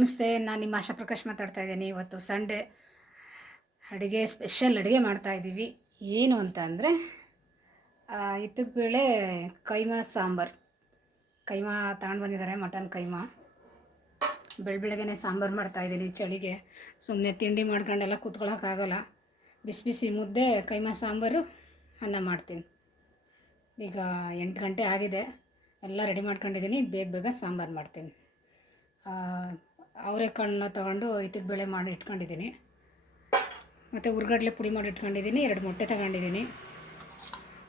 ನಮಸ್ತೆ. ನಾನು ನಿಮ್ಮ ಆಶಾ ಪ್ರಕಾಶ್ ಮಾತಾಡ್ತಾ ಇದ್ದೀನಿ. ಇವತ್ತು ಸಂಡೇ ಸ್ಪೆಷಲ್ ಅಡುಗೆ ಮಾಡ್ತಾಯಿದ್ದೀವಿ. ಏನು ಅಂತ ಅಂದರೆ ಇತ್ತದ ಬೇಳೆ ಕೈಮಾ ಸಾಂಬಾರು. ಕೈಮಾ ತಗೊಂಡು ಬಂದಿದ್ದಾರೆ, ಮಟನ್ ಕೈಮಾ. ಬೆಳಗ್ಗೆನೇ ಸಾಂಬಾರು ಮಾಡ್ತಾಯಿದ್ದೀನಿ. ಚಳಿಗೆ ಸುಮ್ಮನೆ ತಿಂಡಿ ಮಾಡ್ಕೊಂಡೆಲ್ಲ ಕೂತ್ಕೊಳ್ಳೋಕ್ಕಾಗಲ್ಲ. ಬಿಸಿ ಬಿಸಿ ಮುದ್ದೆ, ಕೈಮಾ ಸಾಂಬಾರು, ಅನ್ನ ಮಾಡ್ತೀನಿ. ಈಗ 8 ಗಂಟೆ ಆಗಿದೆ. ಎಲ್ಲ ರೆಡಿ ಮಾಡ್ಕೊಂಡಿದ್ದೀನಿ. ಬೇಗ ಬೇಗ ಸಾಂಬಾರು ಮಾಡ್ತೀನಿ. ಅವರೆಕಾಳನ್ನ ತಗೊಂಡು ಇತ್ತದ ಬೇಳೆ ಮಾಡಿ ಇಟ್ಕೊಂಡಿದ್ದೀನಿ. ಮತ್ತು ಹುರ್ಗಡ್ಲೆ ಪುಡಿ ಮಾಡಿ ಇಟ್ಕೊಂಡಿದ್ದೀನಿ. 2 ಮೊಟ್ಟೆ ತಗೊಂಡಿದ್ದೀನಿ.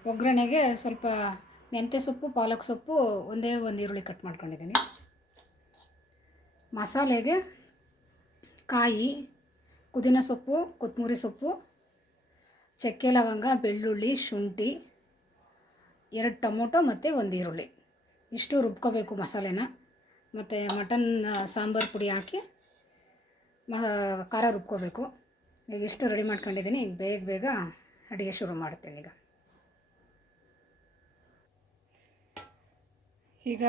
ಒಗ್ಗರಣೆಗೆ ಸ್ವಲ್ಪ ಮೆಂತ್ಯ ಸೊಪ್ಪು, ಪಾಲಕ್ ಸೊಪ್ಪು, ಒಂದೇ ಒಂದು ಈರುಳ್ಳಿ ಕಟ್ ಮಾಡ್ಕೊಂಡಿದ್ದೀನಿ. ಮಸಾಲೆಗೆ ಕಾಯಿ, ಪುದೀನ ಸೊಪ್ಪು, ಕೊತ್ತಂಬರಿ ಸೊಪ್ಪು, ಚಕ್ಕೆ ಲವಂಗ, ಬೆಳ್ಳುಳ್ಳಿ, ಶುಂಠಿ, 2 ಟೊಮೊಟೊ ಮತ್ತು 1 ಈರುಳ್ಳಿ ಇಷ್ಟು ರುಬ್ಕೋಬೇಕು ಮಸಾಲೆನ. ಮತ್ತು ಮಟನ್ ಸಾಂಬಾರು ಪುಡಿ ಹಾಕಿ ಖಾರ ರುಬ್ಕೋಬೇಕು. ಈಗ ಇಷ್ಟು ರೆಡಿ ಮಾಡ್ಕೊಂಡಿದ್ದೀನಿ. ಈಗ ಬೇಗ ಬೇಗ ಅಡುಗೆ ಶುರು ಮಾಡ್ತೀನಿ. ಈಗ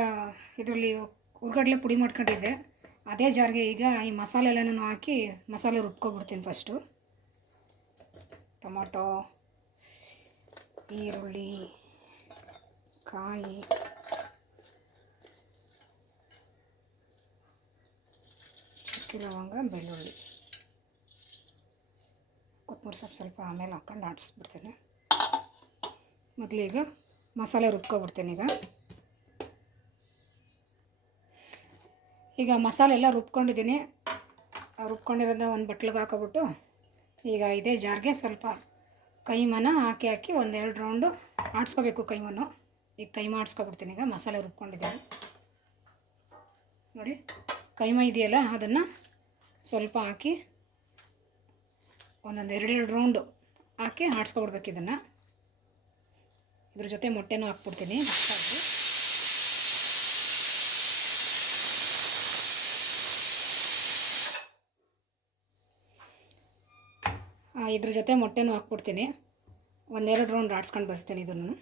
ಇದರಲ್ಲಿ ಹುರ್ಗಡ್ಲೆ ಪುಡಿ ಮಾಡ್ಕೊಂಡಿದ್ದೆ. ಅದೇ ಜಾರ್ಗೆ ಈಗ ಈ ಮಸಾಲೆ ಎಲ್ಲನೂ ಹಾಕಿ ಮಸಾಲೆ ರುಬ್ಕೊಬಿಡ್ತೀನಿ. ಫಸ್ಟು ಟೊಮೊಟೊ, ಈರುಳ್ಳಿ, ಕಾಯಿ, ಚಕ್ಕೆ ಲವಂಗ, ಬೆಳ್ಳುಳ್ಳಿ, ಕೊತ್ತಂಬರಿ ಸೊಪ್ಪು ಸ್ವಲ್ಪ ಆಮೇಲೆ ಹಾಕೊಂಡು ಆಡಿಸ್ಬಿಡ್ತೀನಿ. ಮೊದಲೀಗ ಮಸಾಲೆ ರುಬ್ಕೊಬಿಡ್ತೀನಿ. ಈಗ ಮಸಾಲೆ ಎಲ್ಲ ರುಬ್ಕೊಂಡಿದ್ದೀನಿ. ರುಬ್ಕೊಂಡಿರೋದ ಒಂದು ಬಟ್ಲಿಗೆ ಹಾಕೊಬಿಟ್ಟು ಈಗ ಇದೇ ಜಾರ್ಗೆ ಸ್ವಲ್ಪ ಕೈಮಾನ ಹಾಕಿ 1-2 ರೌಂಡು ಆಡಿಸ್ಕೋಬೇಕು ಕೈಮನ್ನು. ಈಗ ಕೈಮಾ ಆಡಿಸ್ಕೊಬಿಡ್ತೀನಿ. ಈಗ ಮಸಾಲೆ ರುಬ್ಕೊಂಡಿದ್ದೀನಿ ನೋಡಿ. ಕೈಮಾ ಇದೆಯಲ್ಲ, ಅದನ್ನು ಸ್ವಲ್ಪ ಹಾಕಿ 2 ರೌಂಡು ಹಾಕಿ ಆಡಿಸ್ಕೊಬಿಡ್ಬೇಕು. ಇದನ್ನು ಇದ್ರ ಜೊತೆ ಮೊಟ್ಟೆನೂ ಹಾಕ್ಬಿಡ್ತೀನಿ. ಇದ್ರ ಜೊತೆ ಮೊಟ್ಟೆನೂ ಹಾಕ್ಬಿಡ್ತೀನಿ. 1-2 ರೌಂಡ್ ಆಡಿಸ್ಕೊಂಡು ಬರ್ತೀನಿ. ಇದನ್ನು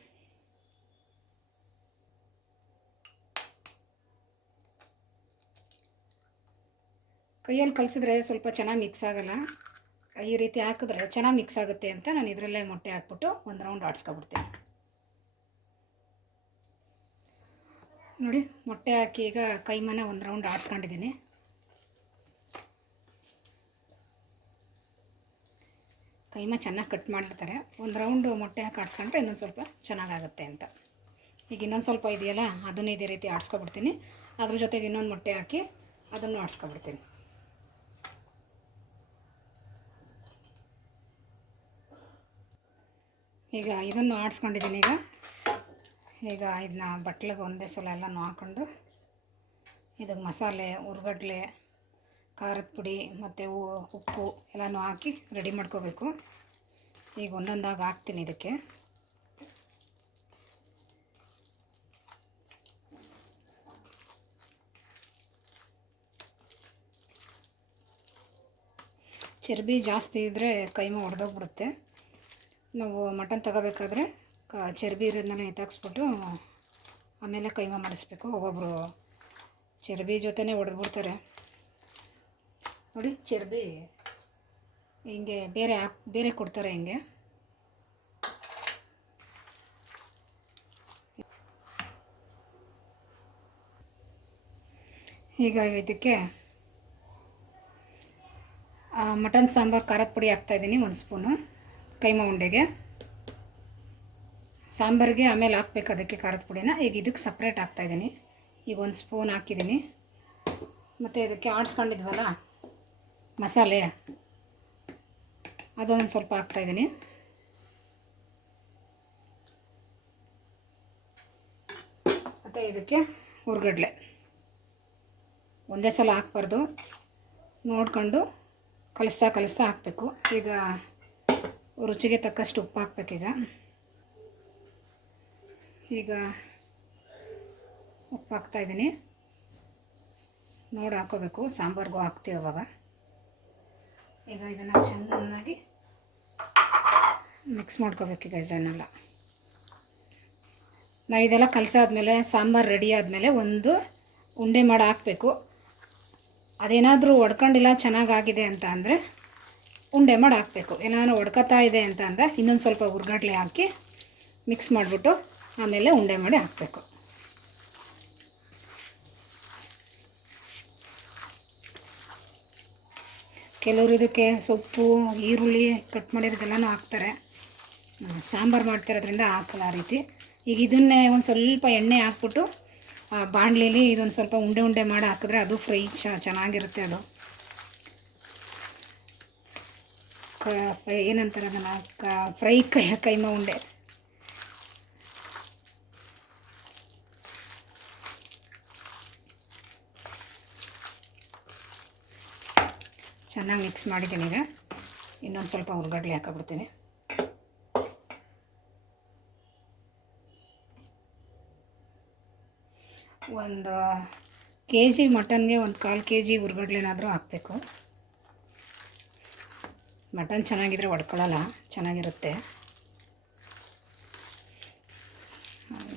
ಕೈಯಲ್ಲಿ ಕಲಿಸಿದ್ರೆ ಸ್ವಲ್ಪ ಚೆನ್ನಾಗಿ ಮಿಕ್ಸ್ ಆಗೋಲ್ಲ. ಈ ರೀತಿ ಹಾಕಿದ್ರೆ ಚೆನ್ನಾಗಿ ಮಿಕ್ಸ್ ಆಗುತ್ತೆ ಅಂತ ನಾನು ಇದರಲ್ಲೇ ಮೊಟ್ಟೆ ಹಾಕ್ಬಿಟ್ಟು 1 ರೌಂಡ್ ಆಡಿಸ್ಕೊಬಿಡ್ತೀನಿ. ನೋಡಿ, ಮೊಟ್ಟೆ ಹಾಕಿ ಈಗ ಕೈಮಾನ 1 ರೌಂಡ್ ಆಡಿಸ್ಕೊಂಡಿದ್ದೀನಿ. ಕೈಮಾ ಚೆನ್ನಾಗಿ ಕಟ್ ಮಾಡಿರ್ತಾರೆ. 1 ರೌಂಡು ಮೊಟ್ಟೆ ಹಾಕಿ ಆಡಿಸ್ಕೊಂಡ್ರೆ ಇನ್ನೊಂದು ಸ್ವಲ್ಪ ಚೆನ್ನಾಗಾಗುತ್ತೆ ಅಂತ. ಈಗ ಇನ್ನೊಂದು ಸ್ವಲ್ಪ ಇದೆಯಲ್ಲ, ಅದನ್ನು ಇದೇ ರೀತಿ ಆಡಿಸ್ಕೊಬಿಡ್ತೀನಿ. ಅದ್ರ ಜೊತೆಗೆ ಇನ್ನೊಂದು ಮೊಟ್ಟೆ ಹಾಕಿ ಅದನ್ನು ಆಡಿಸ್ಕೊಬಿಡ್ತೀನಿ. ಈಗ ಇದನ್ನು ಆಡಿಸ್ಕೊಂಡಿದ್ದೀನಿ. ಈಗ ಇದನ್ನ ಬಟ್ಲಿಗೆ ಒಂದೇ ಸಲ ಎಲ್ಲನೂ ಹಾಕ್ಕೊಂಡು ಇದಕ್ಕೆ ಮಸಾಲೆ, ಹುರ್ಗಡ್ಲೆ, ಖಾರದ ಪುಡಿ ಮತ್ತು ಉಪ್ಪು ಎಲ್ಲನೂ ಹಾಕಿ ರೆಡಿ ಮಾಡ್ಕೋಬೇಕು. ಈಗ ಒಂದೊಂದಾಗಿ ಹಾಕ್ತೀನಿ ಇದಕ್ಕೆ. ಚರ್ಬಿ ಜಾಸ್ತಿ ಇದ್ದರೆ ಕೈಮಾ ಒಡೆದೋಗ್ಬಿಡುತ್ತೆ. ನಾವು ಮಟನ್ ತಗೋಬೇಕಾದ್ರೆ ಚರ್ಬಿ ಇರೋದನ್ನೆಲ್ಲ ಎತ್ತಾಕ್ಸ್ಬಿಟ್ಟು ಆಮೇಲೆ ಕೈಮಾ ಮಾಡಿಸ್ಬೇಕು. ಒಬ್ಬೊಬ್ಬರು ಚರ್ಬಿ ಜೊತೆನೇ ಹೊಡೆದ್ಬಿಡ್ತಾರೆ ನೋಡಿ. ಚರ್ಬಿ ಹಿಂಗೆ ಬೇರೆ ಕೊಡ್ತಾರೆ ಹಿಂಗೆ. ಈಗ ಇದಕ್ಕೆ ಮಟನ್ ಸಾಂಬಾರು ಖಾರದ ಪುಡಿ ಹಾಕ್ತಾಯಿದ್ದೀನಿ 1 ಸ್ಪೂನು. ಕೈಮಾ ಉಂಡೆಗೆ ಸಾಂಬಾರಿಗೆ ಆಮೇಲೆ ಹಾಕ್ಬೇಕು ಅದಕ್ಕೆ ಖಾರದ ಪುಡಿನ. ಈಗ ಇದಕ್ಕೆ ಸಪ್ರೇಟ್ ಹಾಕ್ತಾಯಿದ್ದೀನಿ. ಈಗ 1 ಸ್ಪೂನ್ ಹಾಕಿದ್ದೀನಿ. ಮತ್ತು ಇದಕ್ಕೆ ಆಡಿಸ್ಕೊಂಡಿದ್ವಲ್ಲ ಮಸಾಲೆ, ಅದೊಂದು ಸ್ವಲ್ಪ ಹಾಕ್ತಾಯಿದ್ದೀನಿ. ಮತ್ತು ಇದಕ್ಕೆ ಹುರ್ಗಡ್ಲೆ ಒಂದೇ ಸಲ ಹಾಕ್ಬಾರ್ದು, ನೋಡ್ಕೊಂಡು ಕಲಿಸ್ತಾ ಹಾಕಬೇಕು. ಈಗ ರುಚಿಗೆ ತಕ್ಕಷ್ಟು ಉಪ್ಪು ಹಾಕ್ಬೇಕೀಗ. ಈಗ ಉಪ್ಪು ಹಾಕ್ತಾಯಿದ್ದೀನಿ. ನೋಡಿ ಹಾಕ್ಕೋಬೇಕು, ಸಾಂಬಾರ್ಗೂ ಹಾಕ್ತೀವಿ ಅವಾಗ. ಈಗ ಇದನ್ನು ಚೆನ್ನಾಗಿ ಮಿಕ್ಸ್ ಮಾಡ್ಕೋಬೇಕು. ಈಗ ಇದನ್ನೆಲ್ಲ ನಾವು ಇದೆಲ್ಲ ಕಲಸಾದ್ಮೇಲೆ ಸಾಂಬಾರು ರೆಡಿ ಆದಮೇಲೆ ಒಂದು ಉಂಡೆ ಮಾಡಿ ಹಾಕಬೇಕು. ಅದೇನಾದರೂ ಒಡ್ಕೊಂಡಿಲ್ಲ ಚೆನ್ನಾಗಾಗಿದೆ ಅಂತ ಅಂದರೆ ಉಂಡೆ ಮಾಡಿ ಹಾಕಬೇಕು. ಏನಾದ್ರು ಒಡ್ಕೊತಾ ಇದೆ ಅಂತ ಅಂದರೆ ಇನ್ನೊಂದು ಸ್ವಲ್ಪ ಹುರ್ಗಡ್ಲೆ ಹಾಕಿ ಮಿಕ್ಸ್ ಮಾಡಿಬಿಟ್ಟು ಆಮೇಲೆ ಉಂಡೆ ಮಾಡಿ ಹಾಕಬೇಕು. ಕೆಲವರು ಇದಕ್ಕೆ ಸೊಪ್ಪು ಈರುಳ್ಳಿ ಕಟ್ ಮಾಡಿರೋದೆಲ್ಲನೂ ಹಾಕ್ತಾರೆ. ಸಾಂಬಾರು ಮಾಡ್ತಿರೋದ್ರಿಂದ ಹಾಕಲ್ಲ ಆ ರೀತಿ. ಈಗ ಇದನ್ನೇ ಒಂದು ಸ್ವಲ್ಪ ಎಣ್ಣೆ ಹಾಕ್ಬಿಟ್ಟು ಬಾಣಲಿಲಿ ಇದೊಂದು ಸ್ವಲ್ಪ ಉಂಡೆ ಉಂಡೆ ಮಾಡಿ ಹಾಕಿದ್ರೆ ಅದು ಫ್ರೈ ಚೆನ್ನಾಗಿರುತ್ತೆ. ಅದು ಏನಂತಾರೆ ಅದನ್ನು ಫ್ರೈ ಕೈಮಾ ಉಂಡೆ. ಚೆನ್ನಾಗಿ ಮಿಕ್ಸ್ ಮಾಡಿದ್ದೀನಿ. ಈಗ ಇನ್ನೊಂದು ಸ್ವಲ್ಪ ಹುರ್ಗಡ್ಲೆ ಹಾಕಿಬಿಡ್ತೀನಿ. ಒಂದು KG ಮಟನ್ಗೆ ಒಂದು 1/4 kg ಹುರ್ಗಡ್ಲೆನಾದರೂ ಹಾಕಬೇಕು. ಮಟನ್ ಚೆನ್ನಾಗಿದ್ರೆ ಒಡ್ಕೊಳ್ಳಲ್ಲ, ಚೆನ್ನಾಗಿರುತ್ತೆ.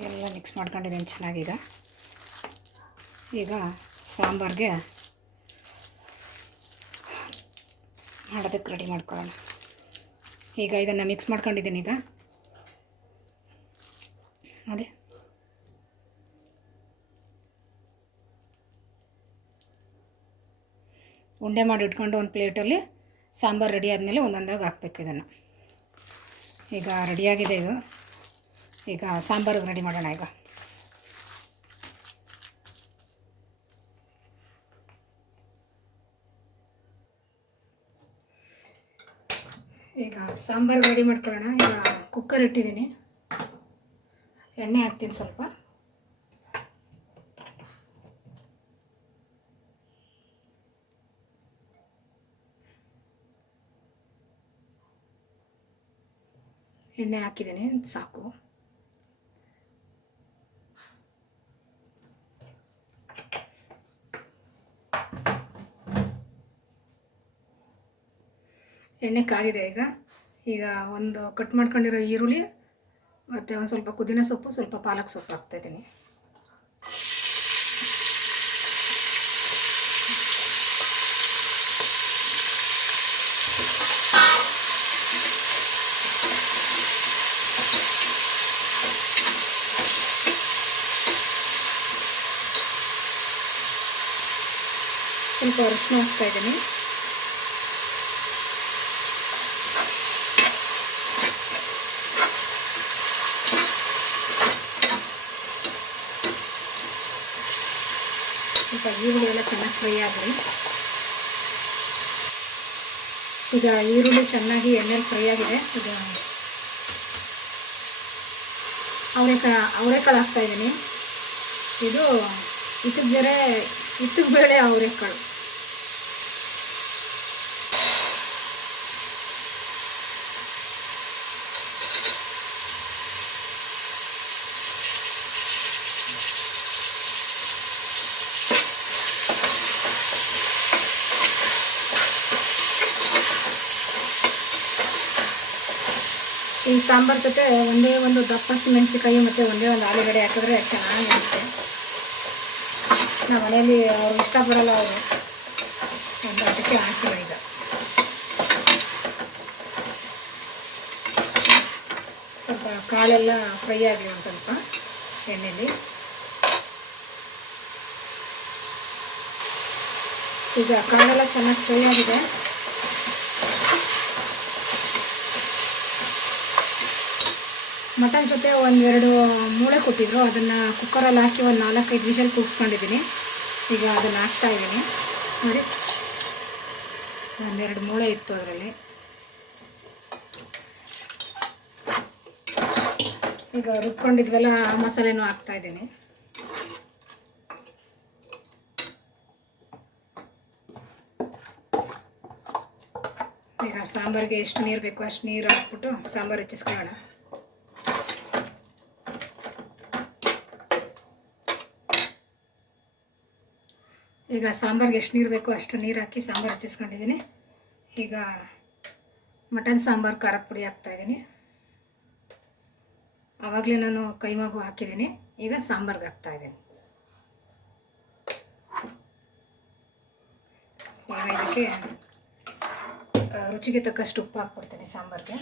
ಎಲ್ಲ ಮಿಕ್ಸ್ ಮಾಡ್ಕೊಂಡಿದ್ದೀನಿ ಚೆನ್ನಾಗೀಗ. ಈಗ ಸಾಂಬಾರಿಗೆ ಮಾಡೋದಕ್ಕೆ ರೆಡಿ ಮಾಡ್ಕೊಳ್ಳೋಣ. ಈಗ ಇದನ್ನು ಮಿಕ್ಸ್ ಮಾಡ್ಕೊಂಡಿದ್ದೀನಿ. ಈಗ ನೋಡಿ, ಉಂಡೆ ಮಾಡಿ ಇಟ್ಕೊಂಡು ಒಂದು ಪ್ಲೇಟಲ್ಲಿ ಸಾಂಬಾರು ರೆಡಿ ಆದಮೇಲೆ ಒಂದೊಂದಾಗಿ ಹಾಕ್ಬೇಕು ಇದನ್ನು. ಈಗ ರೆಡಿಯಾಗಿದೆ ಇದು. ಈಗ ಸಾಂಬಾರಿಗೆ ರೆಡಿ ಮಾಡೋಣ. ಈಗ ಸಾಂಬಾರು ರೆಡಿ ಮಾಡ್ಕೊಳ್ಳೋಣ. ಈಗ ಕುಕ್ಕರ್ ಇಟ್ಟಿದ್ದೀನಿ, ಎಣ್ಣೆ ಹಾಕ್ತೀನಿ ಸ್ವಲ್ಪ. ಎಣ್ಣೆ ಹಾಕಿದ್ದೀನಿ, ಸಾಕು. ಎಣ್ಣೆ ಕಾದಿದೆ. ಈಗ ಒಂದು ಕಟ್ ಮಾಡ್ಕೊಂಡಿರೋ ಈರುಳ್ಳಿ ಮತ್ತು ಒಂದು ಸ್ವಲ್ಪ ಪುದೀನ ಸೊಪ್ಪು, ಸ್ವಲ್ಪ ಪಾಲಕ್ ಸೊಪ್ಪು ಹಾಕ್ತಾಯಿದ್ದೀನಿ. ಸ್ವಲ್ಪ ಅರಿಶಿನ ಹಾಕ್ತಾಯಿದ್ದೀನಿ. ಸ್ವಲ್ಪ ಈರುಳ್ಳಿ ಎಲ್ಲ ಚೆನ್ನಾಗಿ ಫ್ರೈ ಆಗಲಿ. ಈಗ ಈರುಳ್ಳಿ ಚೆನ್ನಾಗಿ ಎಣ್ಣೆಲಿ ಫ್ರೈ ಆಗಿದೆ. ಈಗ ಅವರೆಕಾಳು ಹಾಕ್ತಾಯಿದ್ದೀನಿ. ಇದು ಇತ್ತಕ್ಕೆ ಬೇಳೆ ಅವರೆಕಾಳು. ಈ ಸಾಂಬಾರು ಜೊತೆ ಒಂದೇ ಒಂದು ದಪ್ಪ ಹಸಿಮೆಣಸಿಕಾಯಿ ಮತ್ತು ಒಂದೇ ಒಂದು ಆಲೂಗಡ್ಡೆ ಹಾಕಿದ್ರೆ ಚೆನ್ನಾಗಿರುತ್ತೆ. ನಮ್ಮ ಮನೆಯಲ್ಲಿ ಅವ್ರು ಇಷ್ಟಪಡಲ್ಲ, ಅವರು ಒಂದು ಅದಕ್ಕೆ ಹಾಕಿಲ್ಲ. ಈಗ ಸ್ವಲ್ಪ ಕಾಳೆಲ್ಲ ಫ್ರೈ ಆಗಲಿ ಒಂದು ಸ್ವಲ್ಪ ಎಣ್ಣೆಯಲ್ಲಿ. ಈಗ ಕಾಳೆಲ್ಲ ಚೆನ್ನಾಗಿ ಫ್ರೈ ಆಗಿದೆ. ಮಟನ್ ಜೊತೆ ಒಂದೆರಡು ಮೂಳೆ ಕೊಟ್ಟಿದ್ರು, ಅದನ್ನು ಕುಕ್ಕರಲ್ಲಿ ಹಾಕಿ ಒಂದು 4-5 ವಿಷಲ್ ಕೂಗಿಸ್ಕೊಂಡಿದ್ದೀನಿ. ಈಗ ಅದನ್ನು ಹಾಕ್ತಾಯಿದ್ದೀನಿ. ನೋಡಿ, ಒಂದೆರಡು ಮೂಳೆ ಇತ್ತು ಅದರಲ್ಲಿ. ಈಗ ರುಬ್ಕೊಂಡಿದ್ವೆಲ್ಲ ಆ ಮಸಾಲೆನೂ ಹಾಕ್ತಾಯಿದ್ದೀನಿ. ಈಗ ಸಾಂಬಾರಿಗೆ ಎಷ್ಟು ನೀರು ಬೇಕೋ ಅಷ್ಟು ನೀರು ಹಾಕ್ಬಿಟ್ಟು ಸಾಂಬಾರು ಹೆಚ್ಚಿಸ್ಕೊಳ್ಳೋಣ. ಈಗ ಸಾಂಬಾರಿಗೆ ಎಷ್ಟು ನೀರು ಬೇಕೋ ಅಷ್ಟು ನೀರು ಹಾಕಿ ಸಾಂಬಾರು ಹೆಚ್ಚಿಸ್ಕೊಂಡಿದ್ದೀನಿ. ಈಗ ಮಟನ್ ಸಾಂಬಾರು ಖಾರದ ಪುಡಿ ಹಾಕ್ತಾಯಿದ್ದೀನಿ. ಆವಾಗಲೇ ನಾನು ಕೈಮಾಗೂ ಹಾಕಿದ್ದೀನಿ. ಈಗ ಸಾಂಬಾರಿಗೆ ಹಾಕ್ತಾಯಿದ್ದೀನಿ. ಈಗ ಇದಕ್ಕೆ ರುಚಿಗೆ ತಕ್ಕಷ್ಟು ಉಪ್ಪು ಹಾಕ್ಬಿಡ್ತೀನಿ ಸಾಂಬಾರಿಗೆ.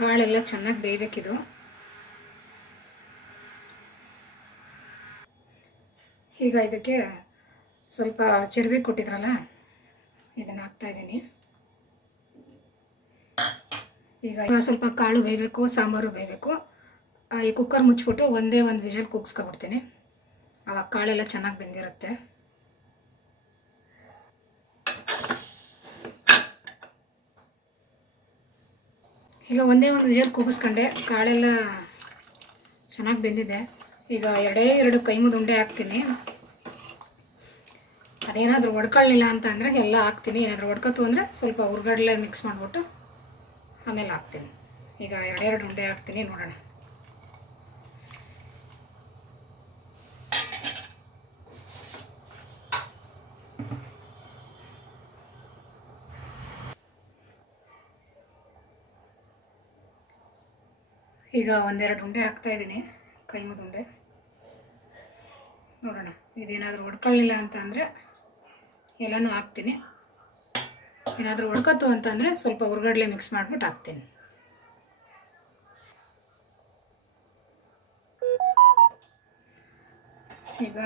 ಕಾಳೆಲ್ಲ ಚೆನ್ನಾಗಿ ಬೇಯಬೇಕಿದು. ಈಗ ಇದಕ್ಕೆ ಸ್ವಲ್ಪ ಚಿರ್ವಿ ಕೊಟ್ಟಿದ್ರಲ್ಲ ಇದನ್ನು ಹಾಕ್ತಾಯಿದ್ದೀನಿ. ಈಗ ಸ್ವಲ್ಪ ಕಾಳು ಬೇಯಬೇಕು, ಸಾಂಬಾರು ಬೇಯಬೇಕು. ಈ ಕುಕ್ಕರ್ ಮುಚ್ಚಿಬಿಟ್ಟು ಒಂದೇ ಒಂದು ವಿಷಲ್ ಕೂಗಿಸ್ಕೊಬಿಡ್ತೀನಿ. ಆವಾಗ ಕಾಳೆಲ್ಲ ಚೆನ್ನಾಗಿ ಬೆಂದಿರುತ್ತೆ. ಈಗ ಒಂದೇ ಒಂದು ವಿಷಲ್ ಕೂಗಿಸ್ಕೊಂಡೆ, ಕಾಳೆಲ್ಲ ಚೆನ್ನಾಗಿ ಬೆಂದಿದೆ. ಈಗ ಎರಡು ಕೈ ಮುದ್ದು ಉಂಡೆ ಹಾಕ್ತೀನಿ. ಅದೇನಾದರೂ ಒಡ್ಕೊಳ್ಳಿಲ್ಲ ಅಂತ ಅಂದರೆ ಎಲ್ಲ ಹಾಕ್ತೀನಿ. ಏನಾದರೂ ಒಡ್ಕೊತು ಅಂದರೆ ಸ್ವಲ್ಪ ಹುರ್ಗಡ್ಲೆ ಮಿಕ್ಸ್ ಮಾಡಿಬಿಟ್ಟು ಆಮೇಲೆ ಹಾಕ್ತೀನಿ. ಈಗ ಎರಡು ಉಂಡೆ ಹಾಕ್ತೀನಿ, ನೋಡೋಣ. ಈಗ ಒಂದೆರಡು ಉಂಡೆ ಹಾಕ್ತಾಯಿದ್ದೀನಿ, ಕೈ ಮುದ್ದು ಉಂಡೆ. ನೋಡೋಣ, ಇದೇನಾದರೂ ಒಡ್ಕೊಳ್ಳಿಲ್ಲ ಅಂತ ಅಂದರೆ ಎಲ್ಲನೂ ಹಾಕ್ತೀನಿ. ಏನಾದರೂ ಒಡ್ಕೊತು ಅಂತಂದರೆ ಸ್ವಲ್ಪ ಹುರ್ಗಡ್ಲೆ ಮಿಕ್ಸ್ ಮಾಡಿಬಿಟ್ಟು ಹಾಕ್ತೀನಿ. ಈಗ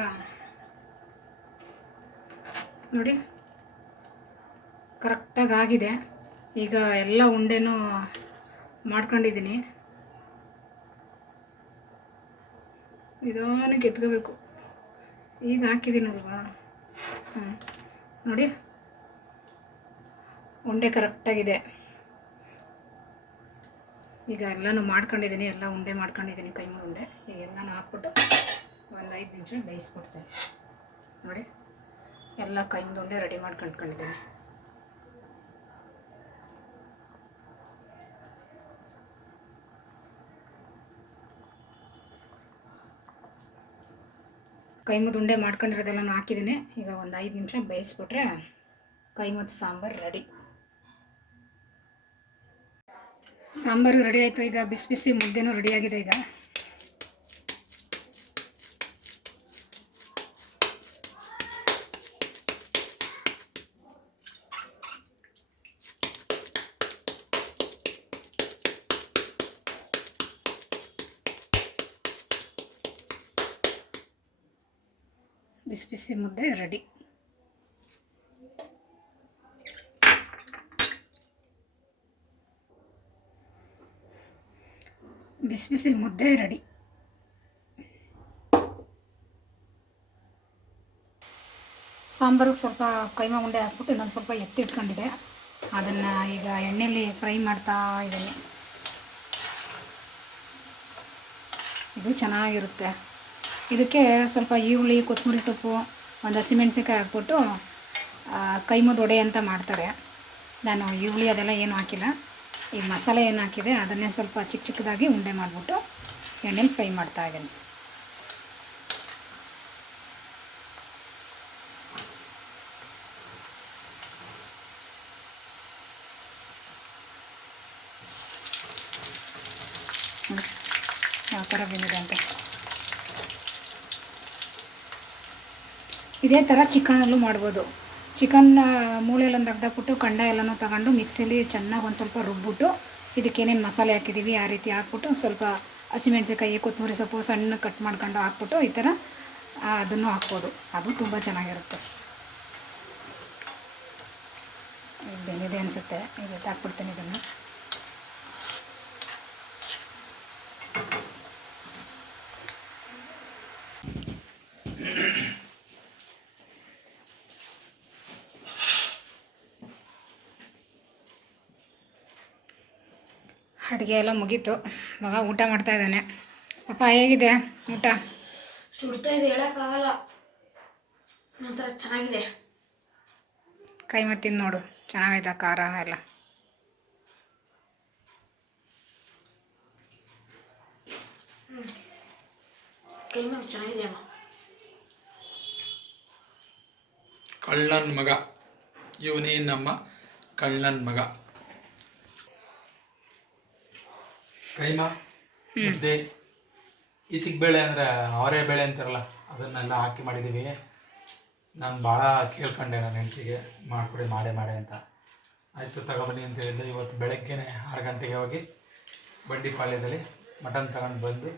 ನೋಡಿ ಕರೆಕ್ಟಾಗಿ ಆಗಿದೆ. ಈಗ ಎಲ್ಲ ಉಂಡೆನೂ ಮಾಡ್ಕೊಂಡಿದ್ದೀನಿ. ನಿಧಾನಕ್ಕೆ ಎತ್ಕೋಬೇಕು. ಈಗ ಹಾಕಿದ್ದೀನಲ್ವಾ, ನೋಡಿ ಉಂಡೆ ಕರೆಕ್ಟಾಗಿದೆ. ಈಗ ಎಲ್ಲನೂ ಮಾಡ್ಕೊಂಡಿದ್ದೀನಿ, ಎಲ್ಲ ಉಂಡೆ ಮಾಡ್ಕೊಂಡಿದ್ದೀನಿ, ಕೈ ಮುದ್ದು ಉಂಡೆ. ಈಗ ಎಲ್ಲನೂ ಹಾಕ್ಬಿಟ್ಟು ಒಂದು 5 ನಿಮಿಷ ಬೇಯಿಸ್ಬಿಡ್ತೇನೆ. ನೋಡಿ ಎಲ್ಲ ಕೈ ಮುದ್ದು ಉಂಡೆ ರೆಡಿ ಮಾಡ್ಕೊಂಡಿದ್ದೀನಿ. ಕೈ ಮುದ್ದು ಉಂಡೆ ಮಾಡ್ಕೊಂಡಿರೋದೆಲ್ಲನೂ ಹಾಕಿದ್ದೀನಿ. ಈಗ ಒಂದು 5 ನಿಮಿಷ ಬೇಯಿಸ್ಬಿಟ್ರೆ ಕೈ ಮುದ್ದು ಸಾಂಬಾರು ರೆಡಿ. ಸಾಂಬಾರು ರೆಡಿ ಆಯಿತು. ಈಗ ಬಿಸಿ ಬಿಸಿ ಮುದ್ದೆನೂ ರೆಡಿಯಾಗಿದೆ. ಈಗ ಬಿಸಿ ಬಿಸಿ ಮುದ್ದೆ ರೆಡಿ. ಬಿಸಿ ಬಿಸಿ ಮುದ್ದೆ ರೆಡಿ. ಸಾಂಬಾರಿಗೆ ಸ್ವಲ್ಪ ಕೈಮಾ ಉಂಡೆ ಹಾಕ್ಬಿಟ್ಟು ಇನ್ನೊಂದು ಸ್ವಲ್ಪ ಎತ್ತಿಟ್ಕೊಂಡಿದ್ದೆ. ಅದನ್ನು ಈಗ ಎಣ್ಣೆಯಲ್ಲಿ ಫ್ರೈ ಮಾಡ್ತಾ ಇದ್ದೀನಿ. ಇದು ಚೆನ್ನಾಗಿರುತ್ತೆ. ಇದಕ್ಕೆ ಸ್ವಲ್ಪ ಈರುಳ್ಳಿ, ಕೊತ್ತಂಬರಿ ಸೊಪ್ಪು, ಒಂದು ಹಸಿಮೆಣಸಿನ್ಕಾಯಿ ಹಾಕ್ಬಿಟ್ಟು ಕೈ ಮುದ್ದು ವಡೆ ಅಂತ ಮಾಡ್ತಾರೆ. ನಾನು ಈರುಳ್ಳಿ ಅದೆಲ್ಲ ಏನು ಹಾಕಿಲ್ಲ. ಈ ಮಸಾಲೆ ಏನು ಹಾಕಿದೆ ಅದನ್ನೇ ಸ್ವಲ್ಪ ಚಿಕ್ಕ ಚಿಕ್ಕದಾಗಿ ಉಂಡೆ ಮಾಡಿಬಿಟ್ಟು ಎಣ್ಣೆಲಿ ಫ್ರೈ ಮಾಡ್ತಾ ಇದ್ದೀನಿ. ಯಾವ ಥರ ಬಂದಿದೆ ಅಂತ. ಇದೇ ಥರ ಚಿಕನಲ್ಲೂ ಮಾಡ್ಬೋದು. ಚಿಕನ್ ಮೂಳೆಯೆಲ್ಲ ತೆಗ್ದಾಕ್ಬಿಟ್ಟು ಕಂಡ ಎಲ್ಲನೂ ತಗೊಂಡು ಮಿಕ್ಸಿಲಿ ಚೆನ್ನಾಗಿ ಒಂದು ಸ್ವಲ್ಪ ರುಬ್ಬಿಟ್ಟು ಇದಕ್ಕೇನೇನು ಮಸಾಲೆ ಹಾಕಿದ್ದೀವಿ ಆ ರೀತಿ ಹಾಕ್ಬಿಟ್ಟು ಸ್ವಲ್ಪ ಹಸಿಮೆಣಸಿನ್ಕಾಯಿ, ಕೊತ್ತಂಬರಿ ಸೊಪ್ಪು ಸಣ್ಣ ಕಟ್ ಮಾಡ್ಕೊಂಡು ಹಾಕ್ಬಿಟ್ಟು ಈ ಥರ ಅದನ್ನು ಹಾಕ್ಬೋದು. ಅದು ತುಂಬ ಚೆನ್ನಾಗಿರುತ್ತೆ. ಬೆಂದಿದೆ ಅನಿಸುತ್ತೆ. ಈಗ ಹಾಕ್ಬಿಡ್ತೀನಿ ಇದನ್ನು. ಅಡುಗೆ ಎಲ್ಲ ಮುಗೀತು. ಮಗ ಊಟ ಮಾಡ್ತಾ ಇದ್ದಾನೆ. ಪಾಪ ಹೇಗಿದೆ ಊಟ? ಸುಡ್ತಾ ಇದೆ, ಹೇಳೋಕ್ಕಾಗಲ್ಲ. ಒಂಥರ ಚೆನ್ನಾಗಿದೆ. ಕೈ ಮತ್ತಿಂದು ನೋಡು, ಚೆನ್ನಾಗೈತಾ ಖಾರ ಎಲ್ಲ? ಕೈ ಮಾಡಿ ಚೆನ್ನಾಗಿದೆ ಅಮ್ಮ. ಕಳ್ಳನ ಮಗ ಇವನೇ ನಮ್ಮ ಕಳ್ಳನ ಮಗ. ಕೈಮಾ ಮುದ್ದೆ ಈತಿಗೆ ಬೇಳೆ ಅಂದರೆ ಅವರೇ ಬೇಳೆ ಅಂತಾರಲ್ಲ ಅದನ್ನೆಲ್ಲ ಹಾಕಿ ಮಾಡಿದ್ದೀವಿ. ನಾನು ಭಾಳ ಕೇಳ್ಕೊಂಡೆ ನನ್ನ ಹೆಂಡತಿಗೆ ಮಾಡಿಕೊಡಿ ಮಾಡೇ ಅಂತ. ಆಯಿತು ತಗೊಬನ್ನಿ ಅಂತ ಹೇಳಿದ್ದೆ. ಇವತ್ತು ಬೆಳಗ್ಗೆನೇ 6 ಗಂಟೆಗೆ ಹೋಗಿ ಬಂಡಿಪಾಳ್ಯದಲ್ಲಿ ಮಟನ್ ತಗೊಂಡು ಬಂದು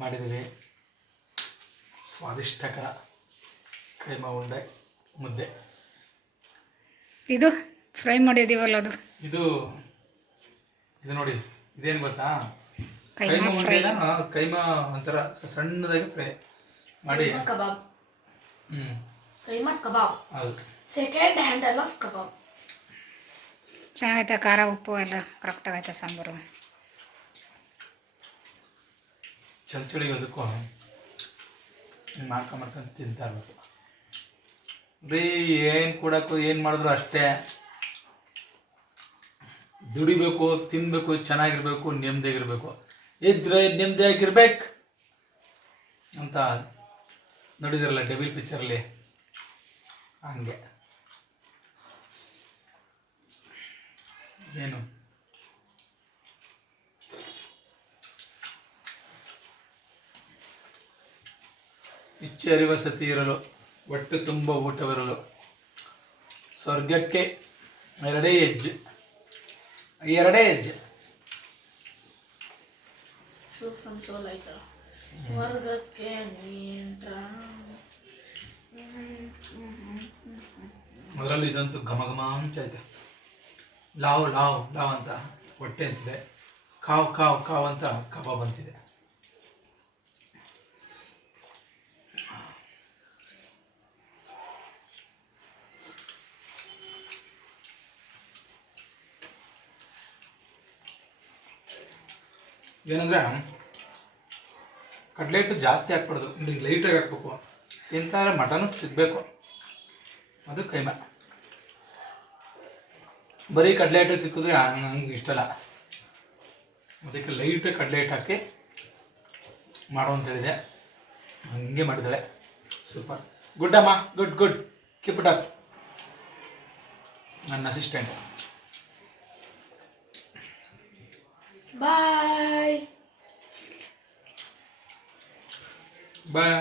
ಮಾಡಿದ್ದೀವಿ. ಸ್ವಾದಿಷ್ಟಕರ ಕೈಮಾ ಉಂಡೆ ಮುದ್ದೆ. ಇದು ಫ್ರೈ ಮಾಡಿದ್ದೀವಲ್ಲ ಅದು ಇದು ನೋಡಿ, ಇದೇನು ಗೊತ್ತಾ, ಕೈಮಾ ಕೈಮಾ ಫ್ರೈ. ಉಂಡೆನ ಕೈಮಾ ಒಂಥರ ಸಣ್ಣದಾಗಿ ಫ್ರೈ ಮಾಡಿ. ಕೈಮಾ ಕಬಾಬ್. ಹ್ಞೂ ಕೈಮಾ ಕಬಾಬ್ ಹೌದು. ಸೆಕೆಂಡ್ ಹ್ಯಾಂಡಲ್ ಆಫ್ ಕಬಾಬ್. ಚೆನ್ನಾಗೈತೆ, ಖಾರ ಉಪ್ಪು ಎಲ್ಲ ಕರೆಕ್ಟಾಗೈತೆ ಸಾಂಬಾರು. ಚಳಿಗೆ ಅದಕ್ಕೂ ಹಿಂಗೆ ಮಾಡ್ಕೊಂಡು ತಿಂತಾ ಇರ್ಬೇಕು ರೀ. ಏನು ಕೊಡೋಕ್ಕೂ ಏನು ಮಾಡಿದ್ರು ಅಷ್ಟೇ. ದುಡಿಬೇಕು, ತಿನ್ನಬೇಕು, ಚೆನ್ನಾಗಿರ್ಬೇಕು, ನೆಮ್ಮದಿಯಾಗಿರ್ಬೇಕು. ಇದ್ರೆ ನೆಮ್ಮದಿಯಾಗಿರ್ಬೇಕು ಅಂತ ನೋಡಿದ್ರಲ್ಲ ಡೆವಿಲ್ ಪಿಕ್ಚರಲ್ಲಿ, ಹಂಗೆ. ಏನು ಇಚ್ಛೆ ಅರಿವ ಸತಿ ಇರಲು, ಹೊಟ್ಟೆ ತುಂಬ ಊಟವಿರಲು, ಸ್ವರ್ಗಕ್ಕೆ ಎರಡೇ ಹೆಜ್ಜೆ. ಶೂ ಫ್ರಮ್ ಸೋಲ್ ಆಯ್ತಾ. ಸ್ವರ್ಗಕ್ಕೆ ನೀಂಟ್ರ. ಅದರಲ್ಲಿ ಇದಂತೂ ಘಮ ಘಮ ಅಂತ ಐತೆ. ಲಾವ್ ಲಾವ್ ಲಾವ್ ಅಂತ ಹೊಟ್ಟೆ ಅಂತಿದೆ, ಕಾವ್ ಕಾವ್ ಕಾವ್ ಅಂತ ಕಬಾಬ್ ಅಂತಿದೆ. ಏನಂದರೆ ಕಡ್ಲೆಟ್ಟು ಜಾಸ್ತಿ ಹಾಕ್ಬಾರ್ದು, ಲೈಟಾಗಿ ಹಾಕ್ಬೇಕು. ತಿಂತಾರೆ ಮಟನು ಸಿಗಬೇಕು, ಅದು ಕೈಮಾ. ಬರೀ ಕಡಲೆ ಹಿಟ್ಟು ಸಿಕ್ಕಿದ್ರೆ ನಂಗೆ ಇಷ್ಟಲ್ಲ. ಅದಕ್ಕೆ ಲೈಟಾಗಿ ಕಡಲೆ ಹಿಟ್ಟು ಹಾಕಿ ಮಾಡು ಅಂತೇಳಿದೆ, ಹಂಗೆ ಮಾಡಿದ್ದಾಳೆ. ಸೂಪರ್, ಗುಡ್ ಅಮ್ಮ, ಗುಡ್ ಕೀಪ್ ಇಟ್ ಅಪ್. ನನ್ನ ಅಸಿಸ್ಟೆಂಟ್. ಬಾಯ್. ಬಾಯ್.